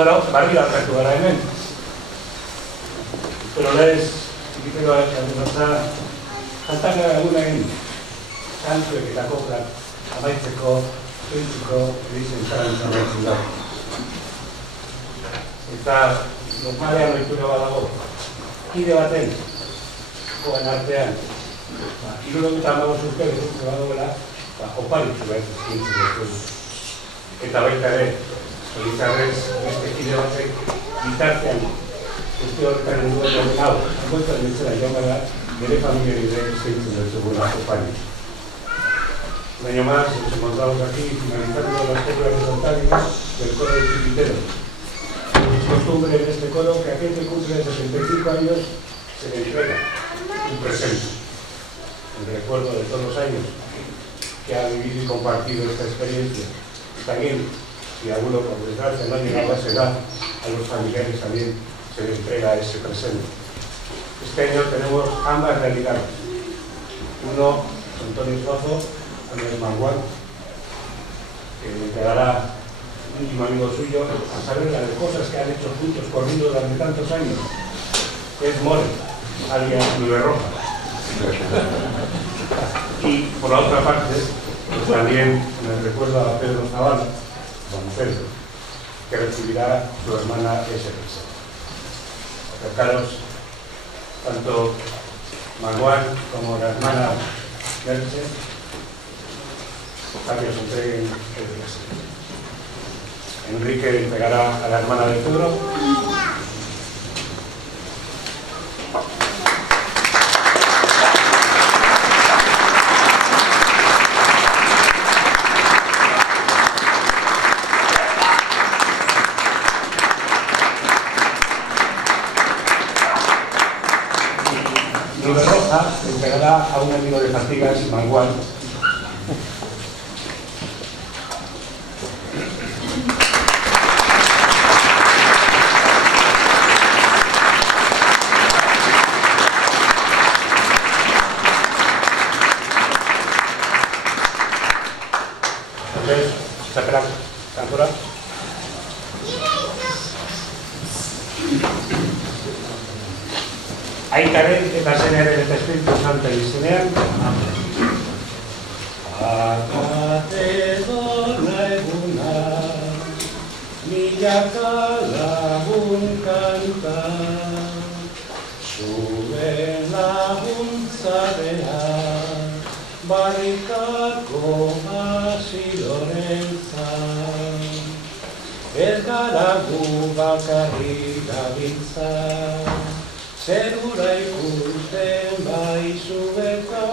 Bueno, barrio hartatu gara hemen. Pero lez, ikiteroa txaturratza, jantak eguna egin. Kantuek eta koplak, amaitzeko, zuintzuko, edizen zarantzan baitzen da. Eta normalean ohitura badago, kide baten, koen artean, 75 urte bezurte badagoela, oparitzu behar eskintzen dut. Eta baita ere, zoritxarrez, beste kide batek, bitartean, urte horretan enduen joan hau, angoetan nintzera joan gara, bere familiari ere eskintzen dut zuguna oparitzu. Un año más nos encontramos aquí finalizando las coplas horizontales del coro del Chiquitero. Es costumbre en este coro que aquel que cumple 65 años se le entrega un presente, el recuerdo de todos los años que ha vivido y compartido esta experiencia. Y también, si alguno por desgracia no ha llegado a esa edad, a los familiares también se le entrega ese presente. Este año tenemos ambas realidades. Uno, Antonio Suazo, Andrés Mangual, que le entregará un último amigo suyo a saber las cosas que han hecho juntos corridos durante tantos años. Es More, alias Nube Roja. Y por la otra parte, pues también me recuerdo a Pedro Zavala, Juan Pedro, que recibirá su hermana ese presente. Acercaros tanto Mangual como la hermana Merce, para que os entreguen el presente. Enrique entregará a la hermana de Pedro. Nube Roja entregará a un amigo de Fatigas, Mangual. Kantora. Aikaren eta Zenaren eta Espiritu Santa izenean. Akate dona eguna, milaka lagun kanta, zuen laguntza behar, barrikako asilorentzan. Ez gara gu bakarrik gabiltza, zerura ikusten baizu beka,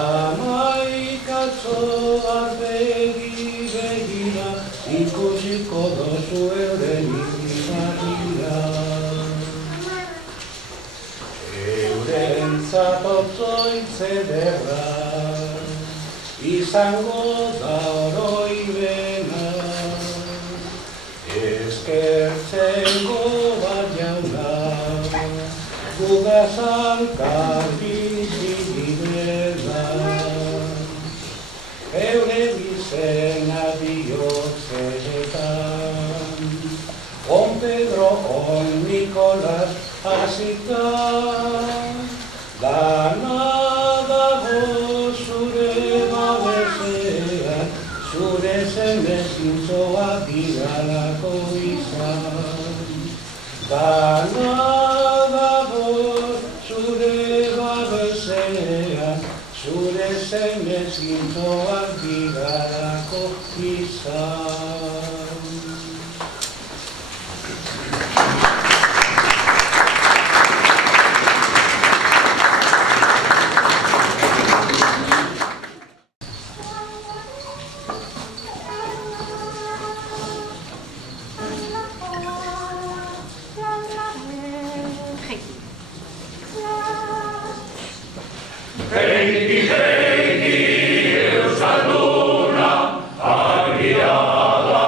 amaikatzo arbegi begira, ikusiko dozu euren ikimarira. Eurentzat otzoitze derra, izango da oroimena, eskertzen gobat jauna, gugazan karbizi direla. Euren izena bihotzetan, on Pedro, on Nikolas, hasita, dana dago zure babesean, zure seme zintzoak diralako izan. Dana dago zure babesean, zure seme zintzoak diralako izan. Heidi, Heidi, euskalduna, argia da.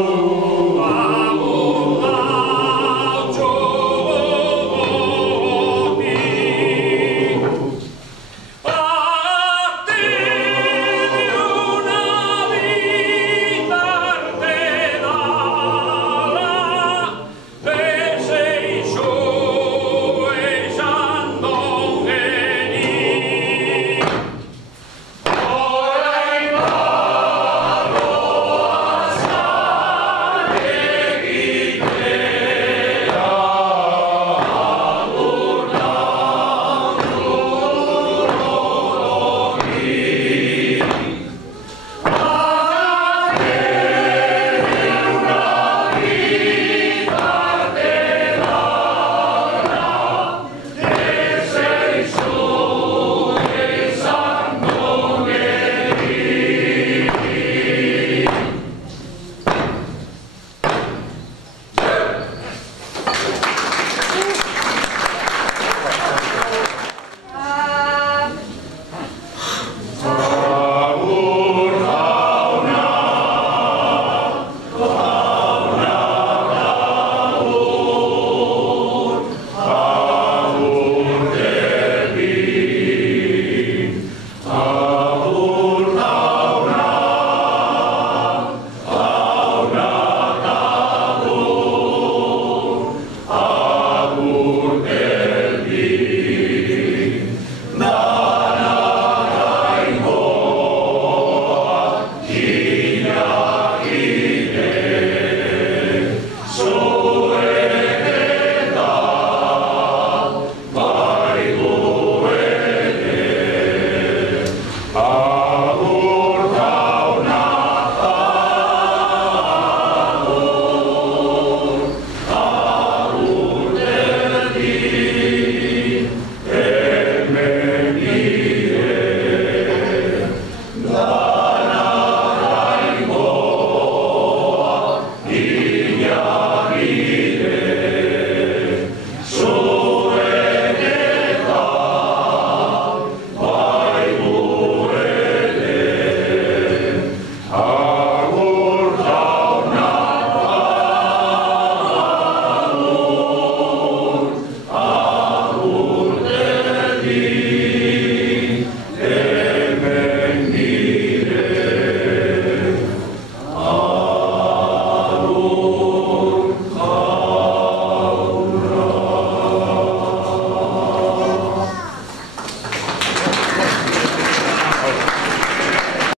Oh